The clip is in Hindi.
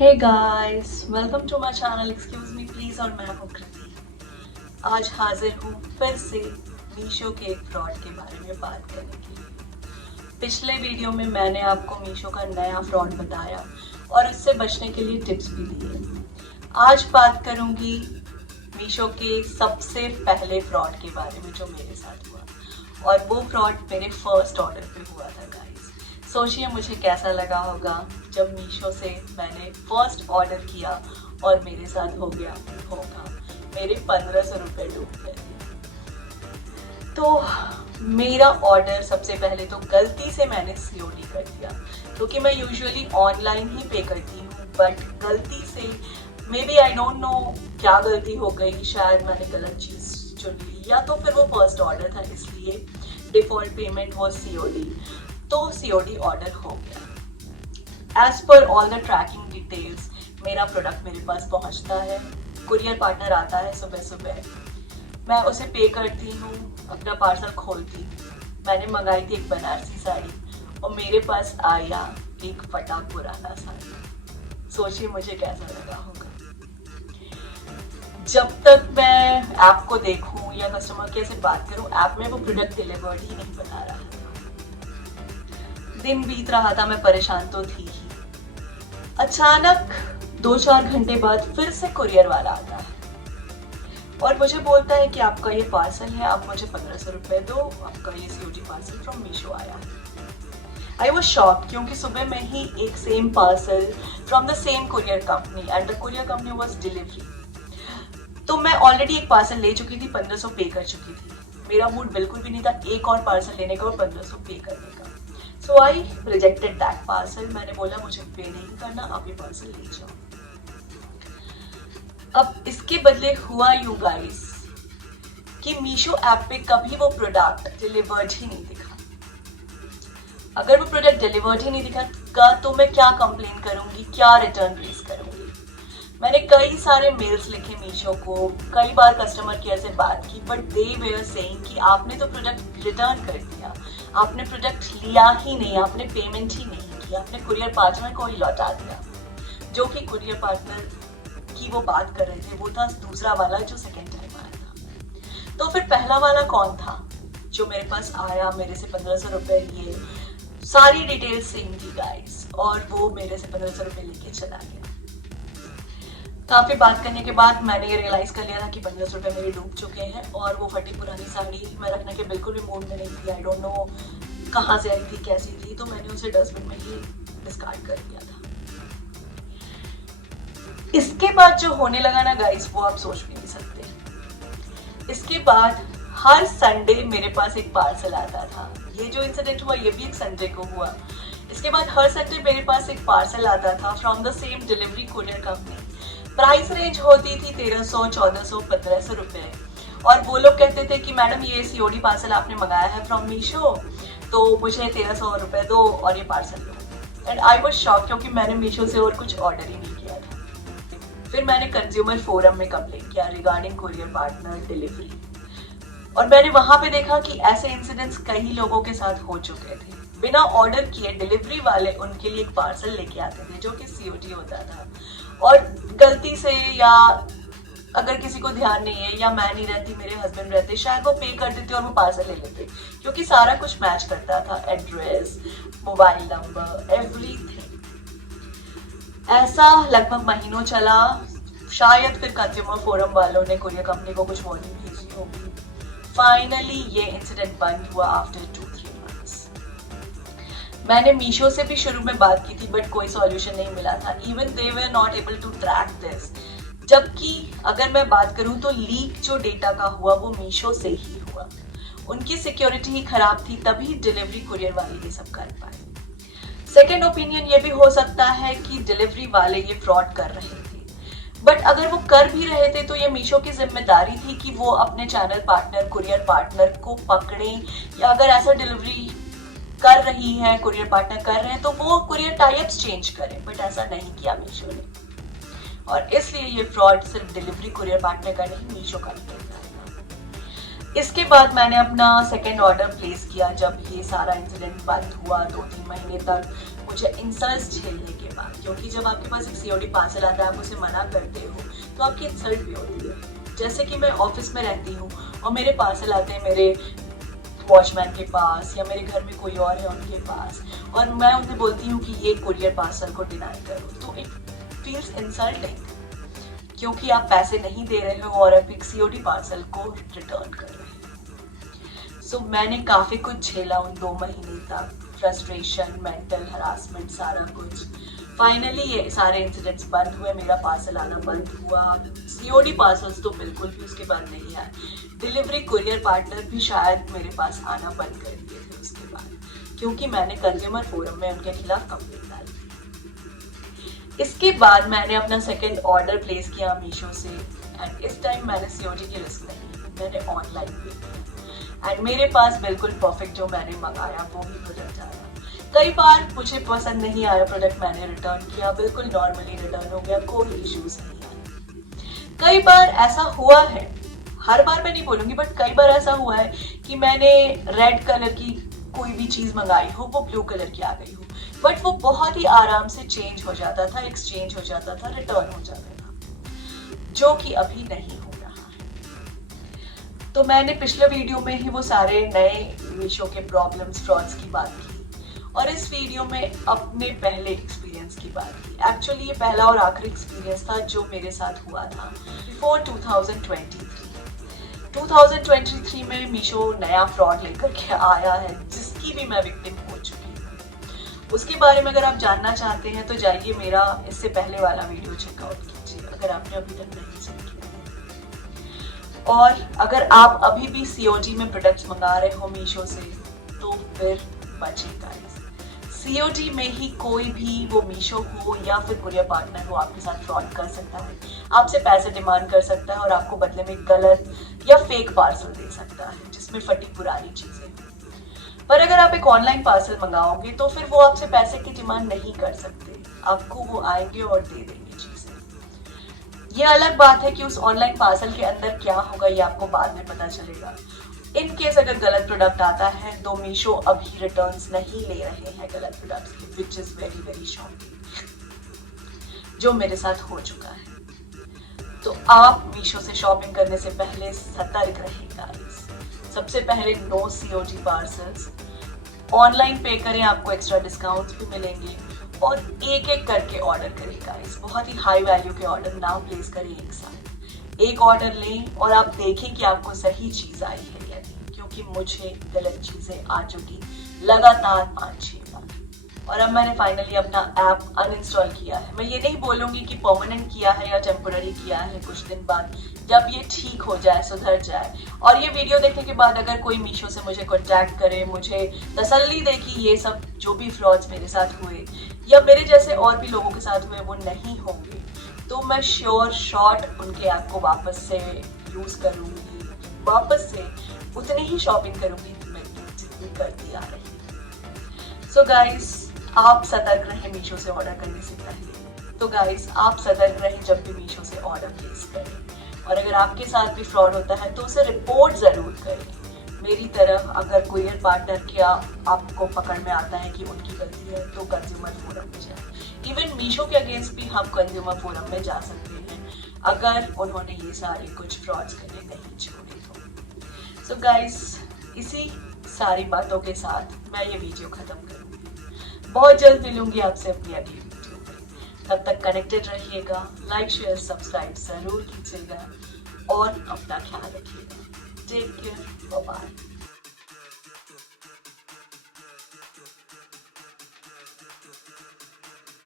Hey guys, welcome to my channel excuse me please. और मैं हूँ कृति। आज हाजिर हूँ फिर से मीशो के एक फ्रॉड के बारे में बात करने के लिए। पिछले वीडियो में मैंने आपको मीशो का नया फ्रॉड बताया और उससे बचने के लिए टिप्स भी दिए। आज बात करूंगी मीशो के सबसे पहले फ्रॉड के बारे में जो मेरे साथ हुआ, और वो फ्रॉड मेरे फर्स्ट ऑर्डर पे हुआ था गाइस। सोचिए मुझे कैसा लगा होगा जब मीशो से मैंने फर्स्ट ऑर्डर किया और मेरे साथ हो गया होगा मेरे 1500 रुपये डूब गए। तो मेरा ऑर्डर सबसे पहले तो गलती से मैंने सीओडी कर दिया, क्योंकि मैं यूजुअली ऑनलाइन ही पे करती हूँ, बट गलती से maybe I don't know क्या गलती हो गई, शायद मैंने गलत चीज़ चुन ली, या तो फिर वो फर्स्ट ऑर्डर था इसलिए डिफॉल्ट पेमेंट वो सीओडी, तो सीओडी ऑर्डर हो गया। As per all the tracking details मेरा प्रोडक्ट मेरे पास पहुंचता है, कुरियर पार्टनर आता है सुबह सुबह, मैं उसे पे करती हूँ, अपना पार्सल खोलती हूँ। मैंने मंगाई थी एक बनारसी साड़ी और मेरे पास आया एक फटा पुराना साड़ी। सोचिए मुझे कैसा लगा होगा। जब तक मैं ऐप को देखूं या कस्टमर केयर से बात करूं, ऐप में वो प्रोडक्ट डिलीवर्ड ही नहीं बता रहा था। दिन बीत रहा था, मैं परेशान तो थी ही। अचानक 2-4 घंटे बाद फिर से कुरियर वाला आता है और मुझे बोलता है कि आपका ये पार्सल है, आप मुझे 1500 रुपए दो, आपका ये सीओडी पार्सल फ्रॉम मीशो आया है। आई वॉज शॉक, क्योंकि सुबह में ही एक same parcel from the same courier company and the courier company was delivery. तो मैं ऑलरेडी एक पार्सल ले चुकी थी, 1500 पे कर चुकी थी। मेरा मूड बिल्कुल भी नहीं था एक और पार्सल लेने का और 1500 पे करने का। सो आई रिजेक्टेड दैट पार्सल। मैंने बोला मुझे पे नहीं करना, आप ये पार्सल ले जाओ। अब इसके बदले हुआ यू गाइस कि मीशो ऐप पे कभी वो प्रोडक्ट डिलीवर्ड ही नहीं दिखा। अगर वो प्रोडक्ट डिलीवर्ड ही नहीं दिखा तो मैं क्या कंप्लेन करूंगी, क्या रिटर्न रेज करूंगी। मैंने कई सारे मेल्स लिखे मीशो को, कई बार कस्टमर केयर से बात की, बट दे वेयर सेइंग कि आपने तो प्रोडक्ट रिटर्न कर दिया, आपने प्रोडक्ट लिया ही नहीं, आपने पेमेंट ही नहीं किया, आपने कुरियर पार्टनर को ही लौटा दिया। जो कि कुरियर पार्टनर की वो बात कर रहे थे वो था दूसरा वाला जो सेकेंड टाइम आया था। तो फिर पहला वाला कौन था जो मेरे पास आया, मेरे से 1500 रुपए लिए, सारी डिटेल्स सेम थी गाइस, और वो मेरे से 1500 रुपए लेके चला गया। काफी बात करने के बाद मैंने ये रियलाइज कर लिया था कि 1500 रुपए मेरे डूब चुके हैं, और वो फटी पुरानी साड़ी मैं रखने के बिल्कुल भी मूड में नहीं थी। आई डोंट नो कहाँ से आई थी, कैसी थी, तो मैंने उसे डस्टबिन में ही डिस्कार्ड कर दिया था। इसके बाद जो होने लगा ना गाइस, वो आप सोच भी नहीं सकते। इसके बाद हर संडे मेरे पास एक पार्सल आता था। ये जो इंसिडेंट हुआ ये भी एक संडे को हुआ। इसके बाद हर संडे मेरे पास एक पार्सल आता था from the same delivery courier company. Price range होती थी 1300, 1400, 1500 रुपए, और वो लोग कहते थे कि मैडम ये सीओडी पार्सल आपने मंगाया है फ्रॉम मीशो, तो मुझे 1300 रुपए दो और ये parcel low. And I was shock, क्योंकि मैंने मीशो से और कुछ ऑर्डर ही नहीं किया था। फिर मैंने कंज्यूमर फोरम में कंप्लेन किया रिगार्डिंग कुरियर पार्टनर डिलीवरी, और मैंने वहां पे देखा कि ऐसे इंसिडेंट्स कई लोगों के साथ हो चुके थे। बिना ऑर्डर किए डिलीवरी वाले उनके लिए एक पार्सल लेके आते थे जो कि सीओडी होता था, और गलती से या अगर किसी को ध्यान नहीं है, या मैं नहीं रहती, मेरे हस्बैंड रहते, शायद वो पे कर देते और वो पार्सल ले लेते, क्योंकि सारा कुछ मैच करता था, एड्रेस, मोबाइल नंबर, एवरीथिंग। ऐसा लगभग महीनों चला। शायद फिर कंज्यूमर फोरम वालों ने कुरियर कंपनी को कुछ वार्निंग भेजी होगी। फाइनली ये इंसिडेंट बंद हुआ आफ्टर 2-3 मंथ्स। मैंने मीशो से भी शुरू में बात की थी, बट कोई सॉल्यूशन नहीं मिला था। Even they were not able to track this. जबकि अगर मैं बात करूं तो लीक जो डेटा का हुआ वो मीशो से ही हुआ। उनकी सिक्योरिटी ही खराब थी, तभी डिलीवरी कुरियर वाले ये सब कर पाए। सेकेंड ओपिनियन ये भी हो सकता है कि डिलीवरी वाले ये फ्रॉड कर रहे थे, बट अगर वो कर भी रहे थे तो ये मीशो की जिम्मेदारी थी कि वो अपने चैनल पार्टनर, कुरियर पार्टनर को पकड़ें, या अगर ऐसा डिलीवरी कर रही है, कुरियर पार्टनर कर रहे हैं, तो वो कुरियर टाइप्स चेंज करें, बट ऐसा नहीं किया मीशो ने। और इसलिए ये फ्रॉड सिर्फ डिलीवरी कुरियर पार्टनर का नहीं, मीशो का भी कहना है। इसके बाद मैंने अपना सेकेंड ऑर्डर प्लेस किया जब ये सारा इंसिडेंट बंद हुआ 2-3 महीने तक मुझे इंसल्ट झेलने के बाद, क्योंकि जब आपके पास एक सीओडी पार्सल आता है आप उसे मना करते हो तो आपकी इंसल्ट भी होती है। जैसे कि मैं ऑफिस में रहती हूँ और मेरे पार्सल आते हैं मेरे वॉचमैन के पास या मेरे घर में कोई और है उनके पास, और मैं उन्हें बोलती हूँ कि ये कुरियर पार्सल को डिनाई करो, तो इट फील्स इंसल्टिंग, क्योंकि आप पैसे नहीं दे रहे हो और आप एक सीओडी पार्सल को रिटर्न कर रहे हो। सो मैंने काफ़ी कुछ झेला उन 2 महीने तक, फ्रस्ट्रेशन, मेंटल हरासमेंट, सारा कुछ। फाइनली ये सारे इंसिडेंट्स बंद हुए, मेरा पार्सल आना बंद हुआ, सीओडी पार्सल्स तो बिल्कुल भी उसके बाद नहीं आए। डिलीवरी कुरियर पार्टनर भी शायद मेरे पास आना बंद कर दिए थे उसके बाद, क्योंकि मैंने कंज्यूमर फोरम में उनके खिलाफ कंप्लेंट डाली। इसके बाद मैंने अपना सेकंड ऑर्डर प्लेस किया मीशो से, एंड इस टाइम मैंने सीओडी की रिस्क नहीं, मैंने ऑनलाइन पे किया, एंड मेरे पास बिल्कुल परफेक्ट जो मैंने मंगाया वो ही प्रोडक्ट आया। कई बार मुझे पसंद नहीं आया प्रोडक्ट, मैंने रिटर्न किया, बिल्कुल नॉर्मली रिटर्न हो गया, कोई इश्यूज नहीं आया। कई बार ऐसा हुआ है, हर बार मैं नहीं बोलूंगी बट कई बार ऐसा हुआ है कि मैंने रेड कलर की कोई भी चीज मंगाई हो, वो ब्लू कलर की आ गई हो, बट वो बहुत ही आराम से चेंज हो जाता था, एक्सचेंज हो जाता था, रिटर्न हो जाता था, जो कि अभी नहीं हो रहा है। तो मैंने पिछले वीडियो में ही वो सारे नए मीशो के प्रॉब्लम्स, फ्रॉड्स की बात की, और इस वीडियो में अपने पहले एक्सपीरियंस की बात की। एक्चुअली ये पहला और आखिरी एक्सपीरियंस था जो मेरे साथ हुआ था बिफोर 2023 में मीशो नया फ्रॉड लेकर के आया है, जिसकी भी मैं विक्टिम हो चुकी हूँ। उसके बारे में अगर आप जानना चाहते हैं तो जाइए मेरा इससे पहले वाला वीडियो चेकआउट कीजिए, अगर आपने अभी तक नहीं सुन किया। और अगर आप अभी भी सीओडी में प्रोडक्ट्स मंगा रहे हो मीशो से तो फिर बचिएगा। सीओडी में ही कोई भी, वो मीशो हो या फिर कुरियर पार्टनर हो, आपके साथ फ्रॉड कर सकता है, आपसे पैसे डिमांड कर सकता है और आपको बदले में गलत या फेक पार्सल दे सकता है जिसमें फटी पुरानी चीजें। पर अगर आप एक ऑनलाइन पार्सल मंगाओगे तो फिर वो आपसे पैसे की डिमांड नहीं कर सकते, आपको वो आएंगे और दे देंगे चीजें। ये अलग बात है कि उस ऑनलाइन पार्सल के अंदर क्या होगा ये आपको बाद में पता चलेगा। इन केस अगर गलत प्रोडक्ट आता है तो मीशो अभी रिटर्न्स नहीं ले रहे हैं गलत प्रोडक्ट्स के, which is very very shocking, जो मेरे साथ हो चुका है। तो आप मीशो से शॉपिंग करने से पहले सतर्क रहें गाइस। सबसे पहले नो सीओडी पार्सल्स, ऑनलाइन पे करें, आपको एक्स्ट्रा डिस्काउंट्स भी मिलेंगे, और एक एक करके ऑर्डर करें गाइस। बहुत ही हाई वैल्यू के ऑर्डर ना प्लेस करें एक साथ, एक ऑर्डर लें और आप देखें कि आपको सही चीज आई है या नहीं, क्योंकि मुझे गलत चीजें आ चुकी लगातार 5-6 बार, और अब मैंने फाइनली अपना ऐप अनइंस्टॉल किया है। मैं ये नहीं बोलूंगी कि परमानेंट किया है या टेम्पोररी किया है, कुछ दिन बाद जब ये ठीक हो जाए, सुधर जाए, और ये वीडियो देखने के बाद अगर कोई मीशो से मुझे कॉन्टैक्ट करे, मुझे तसल्ली दे कि ये सब जो भी फ्रॉड्स मेरे साथ हुए या मेरे जैसे और भी लोगों के साथ हुए वो नहीं होंगे, तो मैं श्योर शॉट उनके ऐप को वापस से यूज करूंगी, वापस से उतनी ही शॉपिंग करूंगी जितनी करती आ रही। सो गाइस, आप सतर्क रहें मीशो से ऑर्डर करने से पहले। तो गाइस, आप सतर्क रहें जब भी मीशो से ऑर्डर प्लेस करें, और अगर आपके साथ भी फ्रॉड होता है तो उसे रिपोर्ट जरूर करें। मेरी तरफ अगर कुरियर पार्टनर क्या आपको पकड़ में आता है कि उनकी गलती है तो कंज्यूमर फोरम में जाए। इवन मीशो के अगेंस्ट भी हम कंज्यूमर फोरम में जा सकते हैं अगर उन्होंने ये सारे कुछ फ्रॉड्स करने नहीं छोड़े तो। सो गाइस, इसी सारी बातों के साथ मैं ये वीडियो खत्म करूंगी। बहुत जल्द मिलूंगी आपसे अपनी अगली वीडियो में। तब तक कनेक्टेड रहिएगा, लाइक शेयर सब्सक्राइब जरूर कीजिएगा और अपना ख्याल रखिएगा। Take care, bye bye.